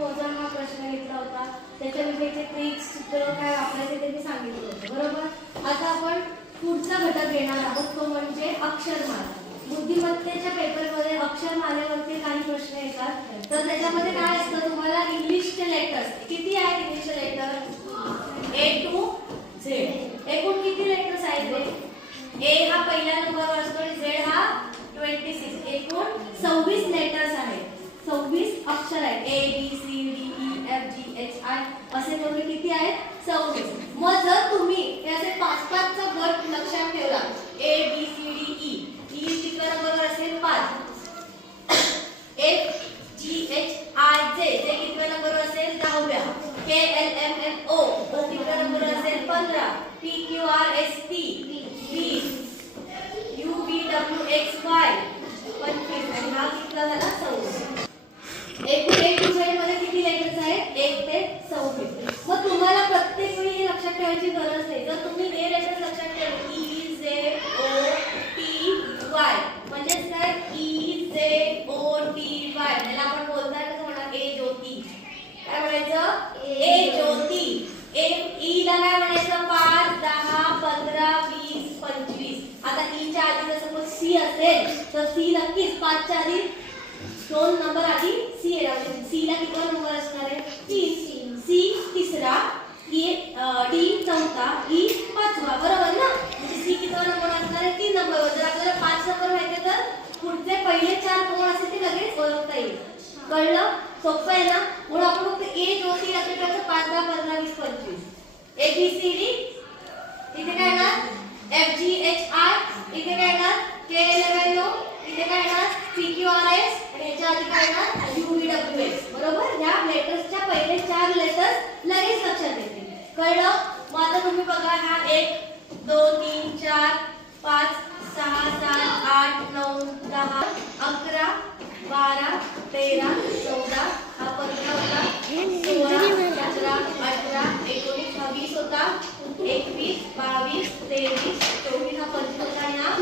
मोजा हा प्रश्न घेतला होता. त्याच्याविषयीचे ट्रिक्स चित्र काय वापरायचे ते मी सांगितलं होतं, बरोबर. आता आपण पुढचा घटक घेणार आहोत, तो म्हणजे अक्षरमाला. बुद्धिमत्तेच्या पेपरमध्ये अक्षरमालेवरती काही प्रश्न येतात. तर त्याच्यामध्ये काय असतं, तुम्हाला इंग्लिशचे लेटर्स किती आहेत, इंग्लिशचे लेटर A to Z. एकूण किती लेटर्स आहेत ते? A हा पहिल्या नंबरवर असतो आणि Z हा 26. एकूण 26 लेटर्स आहेत, 26 अक्षर आहेत. A B C D E F G H I असे करून किती आहेत? 26. मग जर तुम्ही याचे 5-5 चा गट लक्षात ठेवला, A B C D E कितव्या नंबरवर असेल? 5. F G H I J कितव्या नंबरवर असेल? 10व्या. K L M N O कितव्या नंबरवर असेल? 15. P Q R S T 20. U V W X Y 25 आणि हा कितवा झाला? 26. एकूण एक मध्ये किती लेटर्स आहेत? 1 ते 26. मग तुम्हाला प्रत्येक वेळी हे लक्षात ठेवायची गरज नाही. जर तुम्ही हे लेटर लक्षात ठेवले E Z O T Y म्हणजे काय? E Z O T Y त्याला आपण बोलताना कसं म्हणणार? ए ज्योती. काय म्हणायचं? ए ज्योती. ई ला काय म्हणायचं? 5 10 15 20 25. आता ई च्या आधी जर सपोज सी असेल तर सी नक्कीच 5 च्या आधी 2 नंबर आधी सी येणार. म्हणजे सी ला किती नंबर असणार आहे? 3. सी तिसरा, डी चौथा, ई पाचवा, बरोबर ना. म्हणजे सी किती नंबर असणार आहे? 3 नंबरवर. जर आपल्याला 5 नंबर माहिती तर पुढचे पहिले 4 कोण असेल ते लगेच ओळखता येईल. कळलं? सोपं आहे ना. म्हणून आपण फक्त ए ज्योती लक्षात ठेवायचं. 5 10 15 20 25. ए बी सी डी इथे काय येणार? एफ जी एच आय इथे काय येणार? के एल एम एन ओ इथे काय येणार? पी क्यू आर एस आणि याच्या आधी काय येणार? यू व्ही डब्ल्यू एक्स, बरोबर. या लेटर्सच्या पहिले 4 लेटर्स लगेच लक्षात येतील. कळलं? मग आता तुम्ही बघा, हा 1 2 3 4 5 6 7 8 9 10 11 12 13 14 हा 15 होता, 16 17 18 19 हा 20 होता, 21 22 23 24 हा 25 होता आणि हा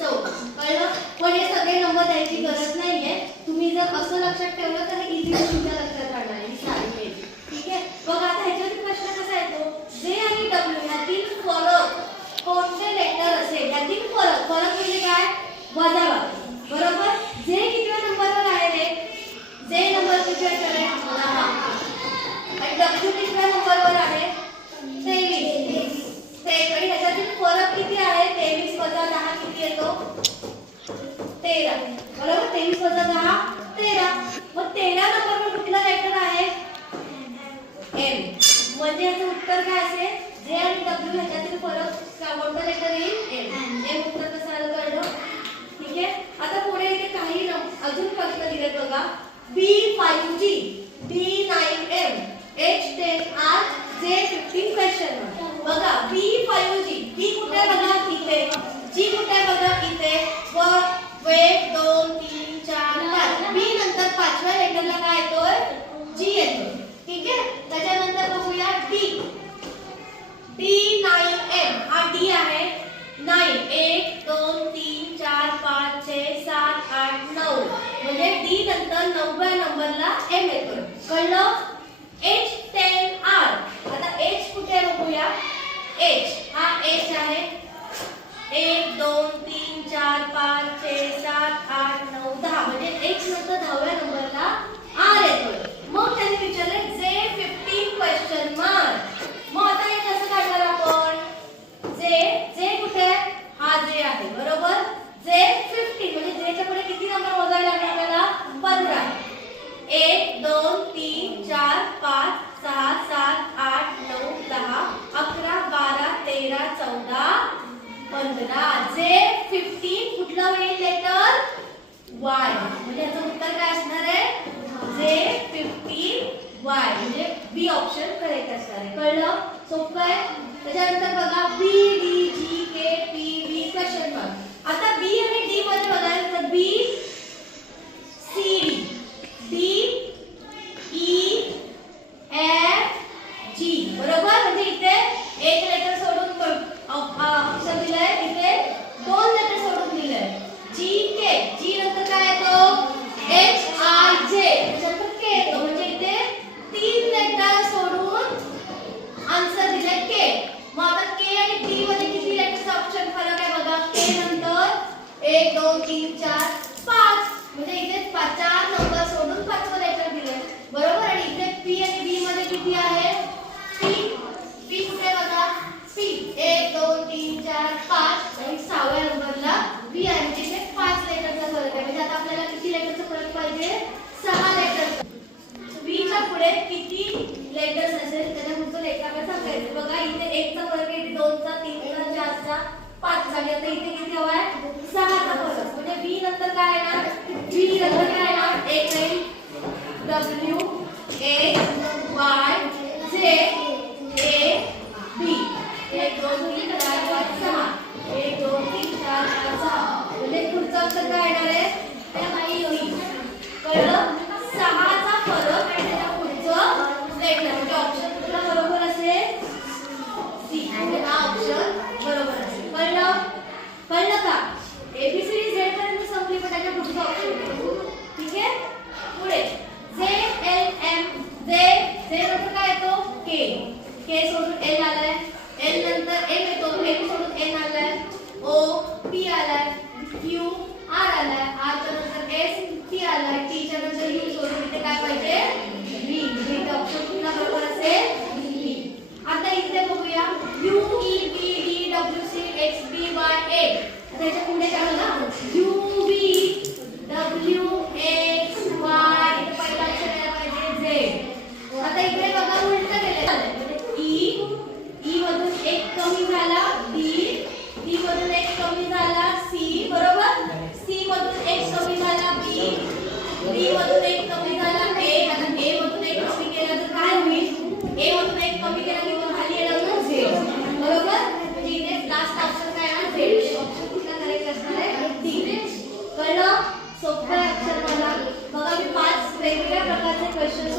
26. कळलं? पण हे सगळे नंबर द्यायची गरज नाहीये. तुम्ही जर असं लक्षात ठेवलं तर इझिली तुमच्या लक्षात राहणार आहे ही सारी पेज. ठीक आहे. बघा आता ह्याच्यावरती प्रश्न कसा येतो? जे आणि डब्ल्यू यातील फरक कोणते लेटर असेल? यातील फरक म्हणजे काय? वजाबाकी, बरोबर. जे कितव्या नंबरवर आहे रे? जे नंबर कितव्या आहे? 10. आणि डब्ल्यू कितव्या नंबरवर आहे? 23. आणि ह्याच्यातील फरक किती आहे? 23 वजा 10 किती येतो? 13, बरोबर. 23 वजा 10 13. मग 13 नंबरवर कुठला लेटर आहे? एम. म्हणजे याचं उत्तर काय असेल? जे आणि डब्ल्यू ह्याच्यातील फरक कोणता लेटर येईल? एम. एम उत्तर कसं आलं? कळलं? ठीक आहे. आता पुढे इथे काही अजून प्रश्न दिलेत बघा. B5G D9M H10R J15 question बघा. B5G B कुठे बघा? इथे. G कुठे बघा? इथे. व 1 2 3 4 5 B नंतर 5व्या लेटरला काय येतोय? G येतो. ठीक आहे. त्याच्यानंतर बघूया D D9M हा D आहे. 9 1 2 3 4 5 6 7 8 9 म्हणजे D नंतर 9व्या नंबरला M येतोय. कळलं? H10R आता H कुठे बघूया? H हा H आहे. 1 2 3 4 5 6 7 8 9 10 म्हणजे H नंतर 10व्या नंबरला R येतोय. मग त्यांनी विचारले J15 क्वेश्चन मार्क. मग आता हे कसं काढणार आपण? जे कुठे? हा जे आहे, बरोबर. J15 म्हणजे J च्या पुढे किती नंबर मोजायला लागणार आपल्याला? 15. 1 2 3 4 5 6 7 8 9 10 11 12 13 14 15. J15 कुठला होईल लेटर? Y. म्हणजे याचं उत्तर काय असणार आहे? J15 Y म्हणजे बी ऑप्शन करेक्ट असणार आहे. कळलं? सोपं आहे. त्याच्यानंतर बघा B D G K P V question mark. आता B आणि D मध्ये बघायला तर B C D E F G, बरोबर. म्हणजे इथे एक लेटर सोडून अक्षर दिलंय, इथे 2 लेटर सोडून दिलंय. G K G नंतर काय येतो? H I J त्याच्यानंतर K येतो. म्हणजे इथे 2 3 4 5 म्हणजे इथे 4 नंबर सोडून 5वं लेटर दिले बरोबर. आणि इथे पी आणि बी मध्ये किती आहे पी पी कुठे बघा पी 1 2 3 4 5 आणि 6व्या नंबरला बी आहे म्हणजे इथे 5 लेटरचा फरक आहे. म्हणजे आता आपल्याला किती लेटरचा फरक पाहिजे 6 लेटर. बी च्या पुढे किती लेटर्स असेल त्याच्या पुढचं लेटर आपल्याला सांगायचं. बघा इथे 1 चा फरक आहे, इथे 2 चा 3 चा 4 चा 5 चा. आता इथे किती हवा आहे 6 चा फरक. म्हणजे बी नंतर काय येणार बी नंतर काय येणार एक येईल W X Y Z A B 1 2 3 4 5 6 1 2 3 4 5 6 म्हणजे पुढचं उत्तर काय येणार आहे ते माहिती कळलं. 6 चा फरक आणि त्याच्या पुढचं लेटर म्हणजे ऑप्शन कुठला बरोबर असेल सी. म्हणजे हा ऑप्शन बरोबर असेल. कळलं का एबीसीडी झेड पर्यंत संपली पण त्याच्या पुढचं ऑप्शन ठीक आहे. पुढे जे एल एम जे नंतर काय येतो के सोडून एल आलाय, एल नंतर एम येतो, एम सोडून एन आलाय, ओ पी आलाय, क्यू आर आलाय, आर च्या नंतर एस टी आलाय, टी च्या नंतर यू सोडून इथे काय पाहिजे बी. इथे ऑप्शन कुठला बरोबर असेल बी. आता इथे बघूया U E B D W C X B Y A. त्याच्या पुढे काय होणार U B W X Y इथे पहिला अक्षर यायला पाहिजे झेड. आता इकडे बघा उलट केलेलं आहे म्हणजे ई मधून एक कमी झाला डी मधून एक कमी झाला सी बरोबर, सी मधून एक कमी झाला बी मधून एक कमी झाला ए. आता ए मधून एक कमी केला तर काय होईल ए मधून एक कमी केला की मग खाली येणार ना झेड बरोबर. म्हणजे इथे लास्ट ऑप्शन काय आहे झेड. ऑप्शन कुठला करेक्ट असणार आहे डी. कळलं सोपं अक्षर मला. बघा मी 5 वेगवेगळ्या प्रकारचे क्वेश्चन